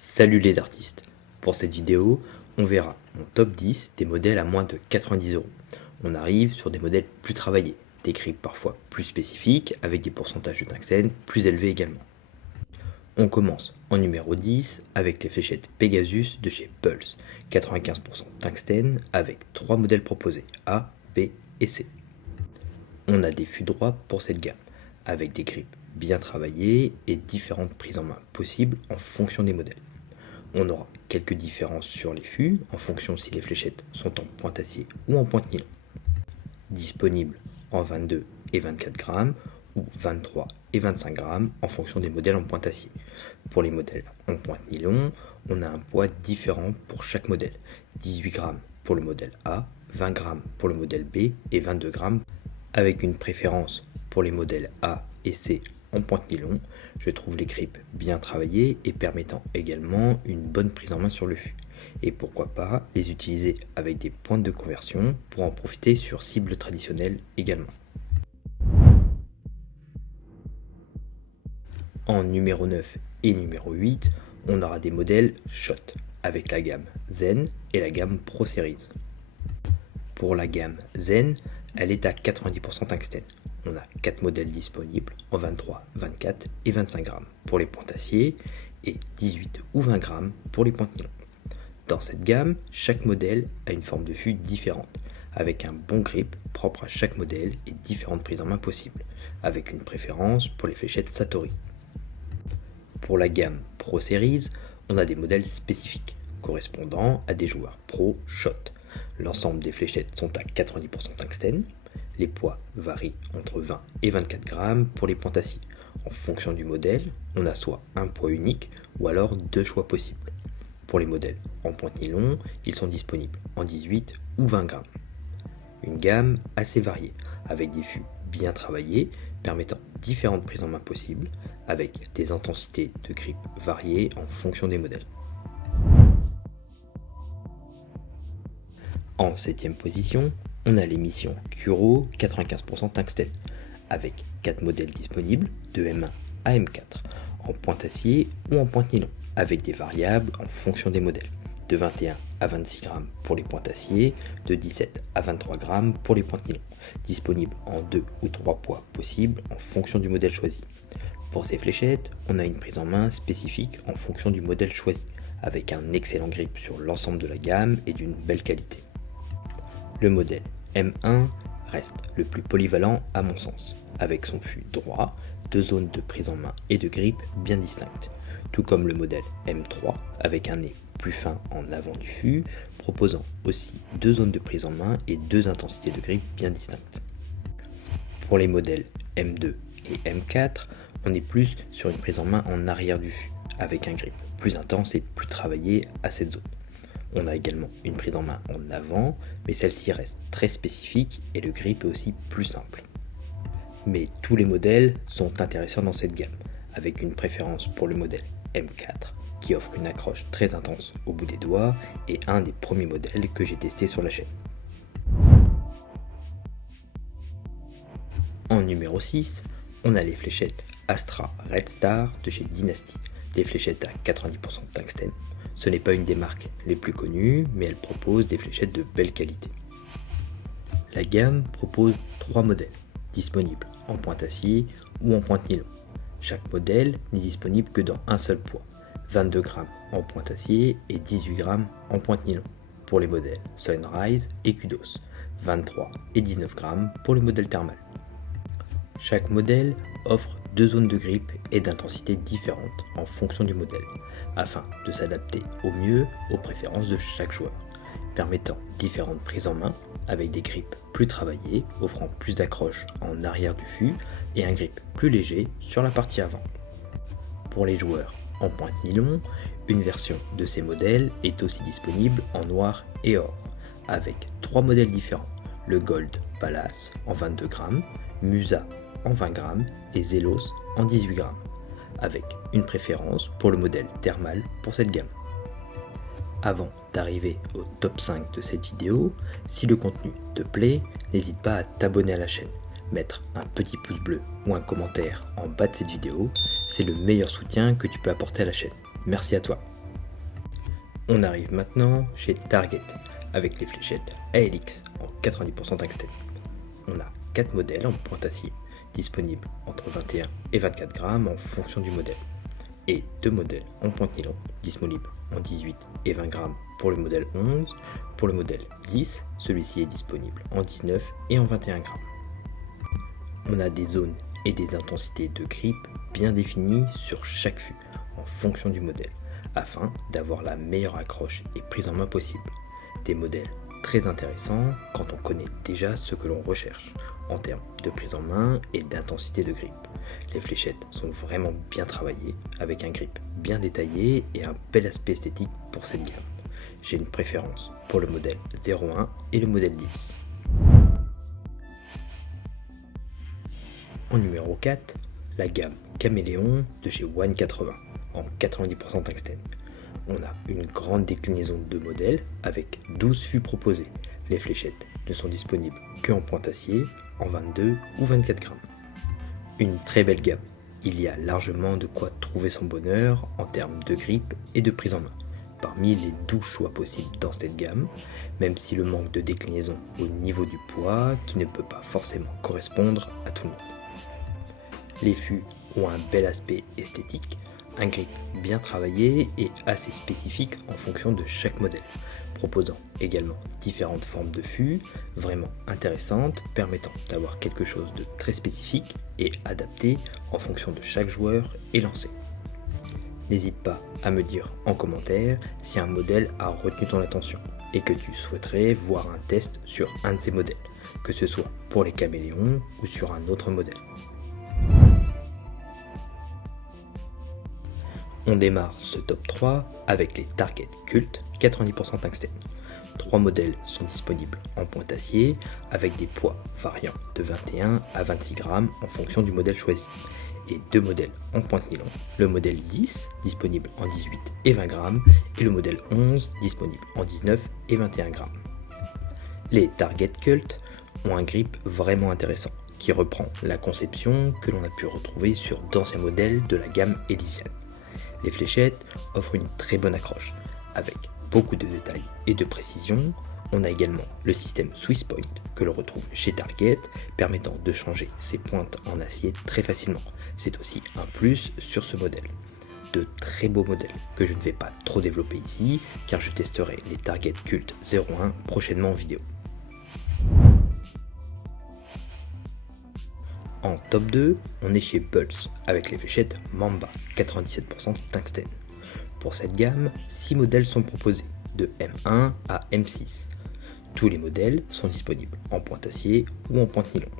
Salut les artistes. Pour cette vidéo, on verra mon top 10 des modèles à moins de 90 €. On arrive sur des modèles plus travaillés, des grippes parfois plus spécifiques, avec des pourcentages de tungstène plus élevés également. On commence en numéro 10 avec les fléchettes Pegasus de chez Pulse, 95% tungstène avec 3 modèles proposés, A, B et C. On a des fûts droits pour cette gamme, avec des grippes bien travaillées et différentes prises en main possibles en fonction des modèles. On aura quelques différences sur les fûts en fonction si les fléchettes sont en pointe acier ou en pointe nylon. Disponibles en 22 et 24 grammes ou 23 et 25 grammes en fonction des modèles en pointe acier. Pour les modèles en pointe nylon, on a un poids différent pour chaque modèle. 18 grammes pour le modèle A, 20 grammes pour le modèle B et 22 grammes avec une préférence pour les modèles A et C en pointe nylon. Je trouve les grippes bien travaillées et permettant également une bonne prise en main sur le fût. Et pourquoi pas les utiliser avec des pointes de conversion pour en profiter sur cibles traditionnelles également. En numéro 9 et numéro 8, on aura des modèles Shot avec la gamme Zen et la gamme Pro Series. Pour la gamme Zen, elle est à 90% tungstène. On a 4 modèles disponibles en 23, 24 et 25 grammes pour les pointes acier et 18 ou 20 grammes pour les pointes nylon. Dans cette gamme, chaque modèle a une forme de fût différente, avec un bon grip propre à chaque modèle et différentes prises en main possibles, avec une préférence pour les fléchettes Satori. Pour la gamme Pro Series, on a des modèles spécifiques, correspondant à des joueurs pro Shot. L'ensemble des fléchettes sont à 90% tungstène. Les poids varient entre 20 et 24 grammes pour les pointes acier. En fonction du modèle, on a soit un poids unique ou alors 2 choix possibles. Pour les modèles en pointe nylon, ils sont disponibles en 18 ou 20 grammes. Une gamme assez variée, avec des fûts bien travaillés, permettant différentes prises en main possibles, avec des intensités de grip variées en fonction des modèles. En 7ème position, on a l'émission Kuro 95% tungstène, avec 4 modèles disponibles de M1 à M4, en pointe acier ou en pointe nylon, avec des variables en fonction des modèles, de 21 à 26 grammes pour les pointes acier, de 17 à 23 grammes pour les pointes nylon, disponibles en 2 ou 3 poids possibles en fonction du modèle choisi. Pour ces fléchettes, on a une prise en main spécifique en fonction du modèle choisi, avec un excellent grip sur l'ensemble de la gamme et d'une belle qualité. Le modèle M1 reste le plus polyvalent à mon sens, avec son fût droit, 2 zones de prise en main et de grip bien distinctes, tout comme le modèle M3 avec un nez plus fin en avant du fût, proposant aussi 2 zones de prise en main et 2 intensités de grip bien distinctes. Pour les modèles M2 et M4, on est plus sur une prise en main en arrière du fût, avec un grip plus intense et plus travaillé à cette zone. On a également une prise en main en avant, mais celle-ci reste très spécifique et le grip est aussi plus simple. Mais tous les modèles sont intéressants dans cette gamme, avec une préférence pour le modèle M4 qui offre une accroche très intense au bout des doigts et un des premiers modèles que j'ai testé sur la chaîne. En numéro 6, on a les fléchettes Astra Red Star de chez Dynasty, des fléchettes à 90% tungstène. Ce n'est pas une des marques les plus connues, mais elle propose des fléchettes de belle qualité. La gamme propose 3 modèles, disponibles en pointe acier ou en pointe nylon. Chaque modèle n'est disponible que dans un seul poids, 22 grammes en pointe acier et 18 grammes en pointe nylon, pour les modèles Sunrise et Kudos, 23 et 19 grammes pour les modèles thermal. Chaque modèle offre 2 zones de grip et d'intensité différentes en fonction du modèle, afin de s'adapter au mieux aux préférences de chaque joueur, permettant différentes prises en main avec des grips plus travaillés, offrant plus d'accroche en arrière du fût et un grip plus léger sur la partie avant. Pour les joueurs en pointe nylon, une version de ces modèles est aussi disponible en noir et or, avec 3 modèles différents, le Gold Palace en 22 grammes, Musa en 20 grammes et Zelos en 18 grammes, avec une préférence pour le modèle thermal pour cette gamme. Avant d'arriver au top 5 de cette vidéo, si le contenu te plaît, n'hésite pas à t'abonner à la chaîne, mettre un petit pouce bleu ou un commentaire en bas de cette vidéo, c'est le meilleur soutien que tu peux apporter à la chaîne. Merci à toi. On arrive maintenant chez Target, avec les fléchettes ALX en 90% tungstène. On a 4 modèles en pointe acier, disponibles entre 21 et 24 grammes en fonction du modèle, et 2 modèles en pointe nylon, disponibles en 18 et 20 grammes pour le modèle 11. Pour le modèle 10, celui-ci est disponible en 19 et en 21 grammes. On a des zones et des intensités de grip bien définies sur chaque fût en fonction du modèle, afin d'avoir la meilleure accroche et prise en main possible. Des modèles très intéressants quand on connaît déjà ce que l'on recherche en termes de prise en main et d'intensité de grip. Les fléchettes sont vraiment bien travaillées, avec un grip bien détaillé et un bel aspect esthétique pour cette gamme. J'ai une préférence pour le modèle 01 et le modèle 10. En numéro 4, la gamme Caméléon de chez One 80 en 90% tungstène. On a une grande déclinaison de modèles avec 12 fûts proposés. Les fléchettes ne sont disponibles qu'en pointe acier, en 22 ou 24 grammes. Une très belle gamme. Il y a largement de quoi trouver son bonheur en termes de grip et de prise en main. Parmi les 12 choix possibles dans cette gamme, même si le manque de déclinaison au niveau du poids qui ne peut pas forcément correspondre à tout le monde. Les fûts ont un bel aspect esthétique, un grip bien travaillé et assez spécifique en fonction de chaque modèle, proposant également différentes formes de fûts vraiment intéressantes, permettant d'avoir quelque chose de très spécifique et adapté en fonction de chaque joueur et lancé. N'hésite pas à me dire en commentaire si un modèle a retenu ton attention et que tu souhaiterais voir un test sur un de ces modèles, que ce soit pour les caméléons ou sur un autre modèle. On démarre ce top 3 avec les Target Cult 90% tungstène. 3 modèles sont disponibles en pointe acier avec des poids variant de 21 à 26 grammes en fonction du modèle choisi, et 2 modèles en pointe nylon, le modèle 10 disponible en 18 et 20 grammes et le modèle 11 disponible en 19 et 21 grammes. Les Target Cult ont un grip vraiment intéressant qui reprend la conception que l'on a pu retrouver sur d'anciens modèles de la gamme Elysian. Les fléchettes offrent une très bonne accroche, avec beaucoup de détails et de précision. On a également le système Swiss Point que l'on retrouve chez Target, permettant de changer ses pointes en acier très facilement. C'est aussi un plus sur ce modèle. De très beaux modèles que je ne vais pas trop développer ici, car je testerai les Target Cult 01 prochainement en vidéo. En top 2, on est chez Pulse avec les fléchettes Mamba 97% tungstène. Pour cette gamme, 6 modèles sont proposés, de M1 à M6. Tous les modèles sont disponibles en pointe acier ou en pointe nylon.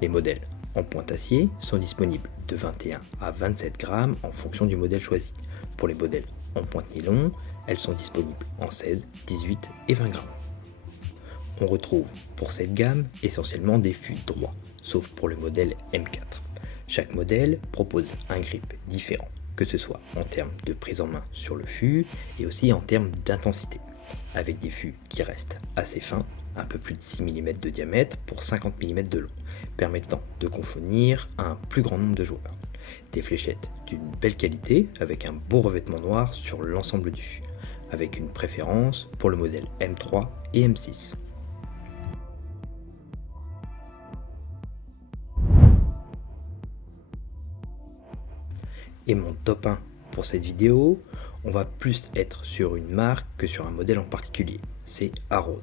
Les modèles en pointe acier sont disponibles de 21 à 27 grammes en fonction du modèle choisi. Pour les modèles en pointe nylon, elles sont disponibles en 16, 18 et 20 grammes. On retrouve pour cette gamme essentiellement des fûts droits, sauf pour le modèle M4. Chaque modèle propose un grip différent, que ce soit en termes de prise en main sur le fût et aussi en termes d'intensité, avec des fûts qui restent assez fins, un peu plus de 6 mm de diamètre pour 50 mm de long, permettant de convenir à un plus grand nombre de joueurs. Des fléchettes d'une belle qualité avec un beau revêtement noir sur l'ensemble du fût, avec une préférence pour le modèle M3 et M6. Et mon top 1 pour cette vidéo, on va plus être sur une marque que sur un modèle en particulier, c'est Arrows.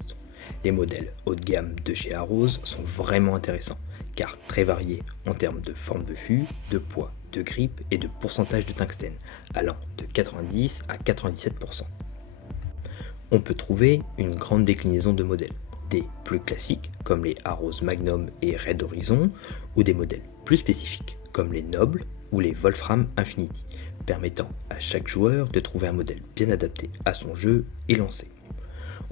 Les modèles haut de gamme de chez Arrows sont vraiment intéressants, car très variés en termes de forme de fût, de poids, de grip et de pourcentage de tungstène, allant de 90 à 97%. On peut trouver une grande déclinaison de modèles, des plus classiques comme les Arrows Magnum et Red Horizon, ou des modèles plus spécifiques comme les Nobles ou les Wolfram Infinity, permettant à chaque joueur de trouver un modèle bien adapté à son jeu et lancé.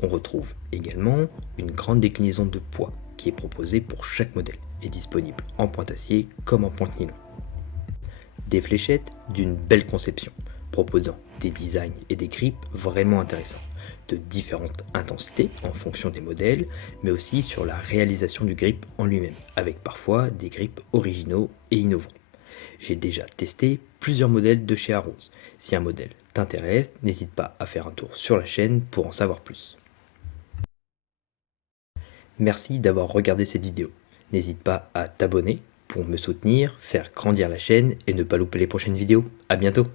On retrouve également une grande déclinaison de poids qui est proposée pour chaque modèle et disponible en pointe acier comme en pointe nylon. Des fléchettes d'une belle conception, proposant des designs et des grips vraiment intéressants, de différentes intensités en fonction des modèles, mais aussi sur la réalisation du grip en lui-même, avec parfois des grips originaux et innovants. J'ai déjà testé plusieurs modèles de chez Arrows. Si un modèle t'intéresse, n'hésite pas à faire un tour sur la chaîne pour en savoir plus. Merci d'avoir regardé cette vidéo. N'hésite pas à t'abonner pour me soutenir, faire grandir la chaîne et ne pas louper les prochaines vidéos. À bientôt!